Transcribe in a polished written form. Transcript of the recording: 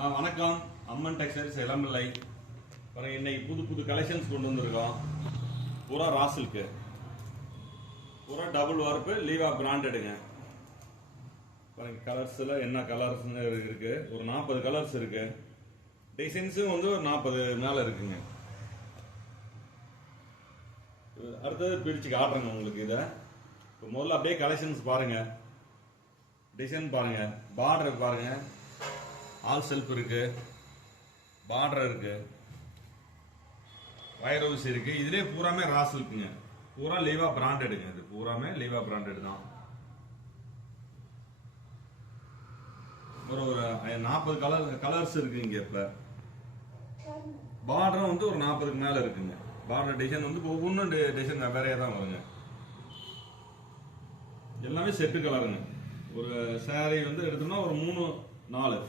வணக்கம். அம்மன் டெக்ஸ்டைல்ஸ் இளம்பிள்ளை. பாருங்க, இன்னைக்கு புது புது கலெக்ஷன்ஸ் கொண்டு வந்திருக்கோம். பூரா ராசில்க்கு, பூரா டபுள் வார்ப்பு லீவா பிராண்டடுங்க. பாருங்க, கலர்ஸ்ல என்ன கலர்ஸ் இருக்கு, ஒரு 40 கலர்ஸ் இருக்கு. டிசைன்ஸும் வந்து ஒரு 40 மேல இருக்குங்க. அடுத்தது பிரிச்சு காட்டுறேங்க உங்களுக்கு. இதை முதல்ல அப்படியே கலெக்ஷன்ஸ் பாருங்க, டிசைன் பாருங்க, பார்டர் பாருங்க. ஆல் செல்ஃப் இருக்கு, பார்டர் இருக்கு, வயர் ஹவுஸ் இருக்கு. இதுலேயே பூராமே ராஸ் இருக்குங்க. பூரா லீவா பிராண்டடுங்க. இது பூராமே லீவா பிராண்டட் தான். ஒரு 40 கலர்ஸ் இருக்குங்க. இப்ப பார்டர் வந்து ஒரு 40க்கு மேல இருக்குங்க. பார்டர் டிசைன் வந்து ஒவ்வொன்றும் டிசைன் வேறையா தான் வருங்க. எல்லாமே செட்டு கலருங்க. ஒரு சாரி வந்து எடுத்தோம்னா ஒரு 3-4